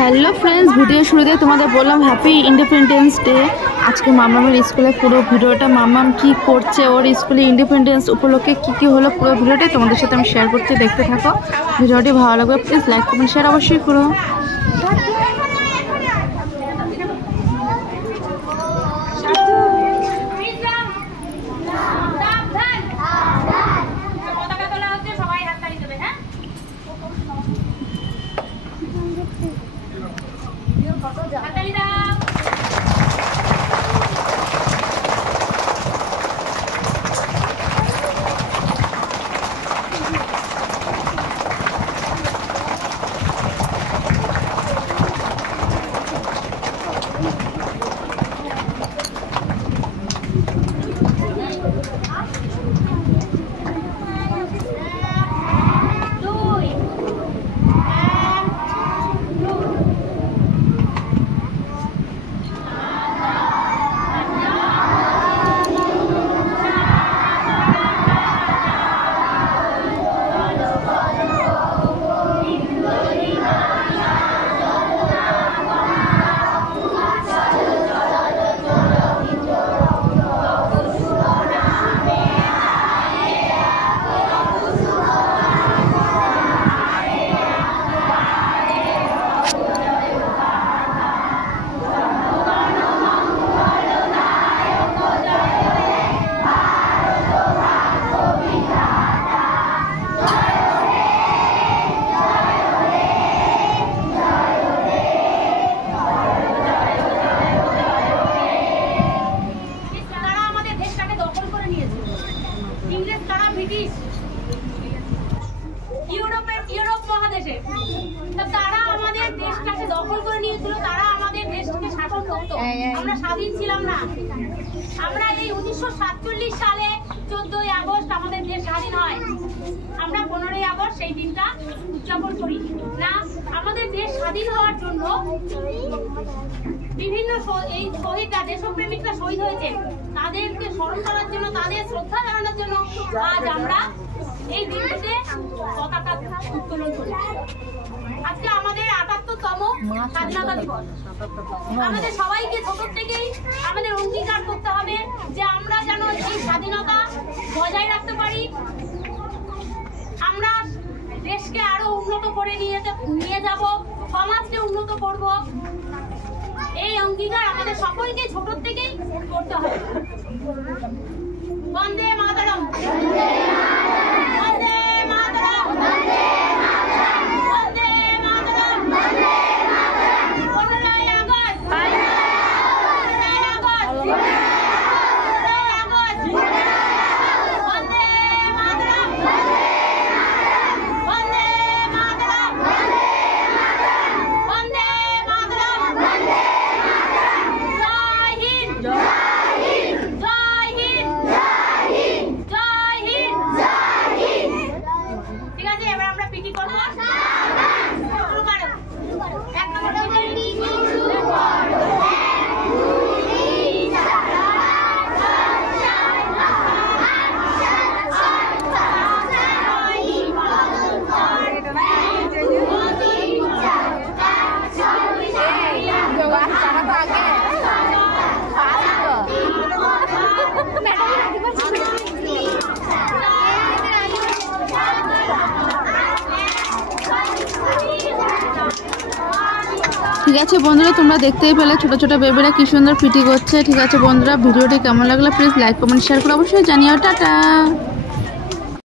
Hello friends, video শুরুতে তোমাদের বললাম হ্যাপি ইন্ডিপেন্ডেন্স ডে। আজকে মামামের স্কুলে পুরো ভিডিওটা মামাম কি করছে, ওর স্কুলে ইন্ডিপেন্ডেন্স উপলক্ষে কি হলো পুরো ভিডিওটাই তোমাদের সাথে আমি শেয়ার করছি। দেখতে থাকো, ভিডিওটি ভালো লাগবে প্লিজ লাইক কমেন্ট শেয়ার অবশ্যই করো। ইউরোপ মহাদেশে তারা আমাদের দেশটাকে দখল করে নিয়েছিল, তারা আমাদের দেশটাকে শাসন করত, আমরা স্বাধীন ছিলাম না। আমরা এই 1947 সালে 14ই আগস্ট আমাদের দেশ স্বাধীন হয়, আমরা 15ই আগস্ট সেই দিনটা উদযাপন করি না। আমাদের দেশ স্বাধীন হওয়ার জন্য বিভিন্ন এই শহীদরা, দেশপ্রেমিকরা শহীদ হয়েছে, তাদেরকে স্মরণ করার জন্য, তাদের শ্রদ্ধা জানানোর জন্য আজ আমরা এই দিনটিতে পতাকা উত্তোলন করি। আজকে আমাদের 78তম স্বাধীনতা দিবস। আমাদের সবাইকে ছোট থেকেই আমাদের অঙ্গীকার করতে হবে যে আমরা যেন এই স্বাধীনতা বজায় রাখতে পারি, আমরা দেশকে আরো উন্নত করে নিয়ে যাব, সমাজকে উন্নত করব। এই অঙ্গীকার আমাদের সকলকে ছোট থেকেই করতে হবে। বন্দে মাতরম, বন্দে মাতরম, বন্দে মাতরম, বন্দে মাতরম, বন্দে মাতরম। 15ই আগস্ট, 15ই আগস্ট, 15ই আগস্ট, বন্দে মাতরম, বন্দে মাতরম, বন্দে মাতরম, বন্দে মাতরম। জয় হিন্দ, জয় হিন্দ, জয় হিন্দ, জয় হিন্দ, জয় হিন্দ, জয় হিন্দ। ঠিক আছে, এবার আমরা পিটি করব। শুরু করো। এক নম্বর পিটি শুরু করো। 1 2 3 ঠিক আছে বন্ধুরা, তোমরা দেখতেই পেলে ছোট ছোট বেবিরা কি সুন্দর পিটি করছে। ঠিক আছে বন্ধুরা, ভিডিওটি কেমন লাগলো প্লিজ লাইক কমেন্ট শেয়ার করে অবশ্যই জানিও। টাটা।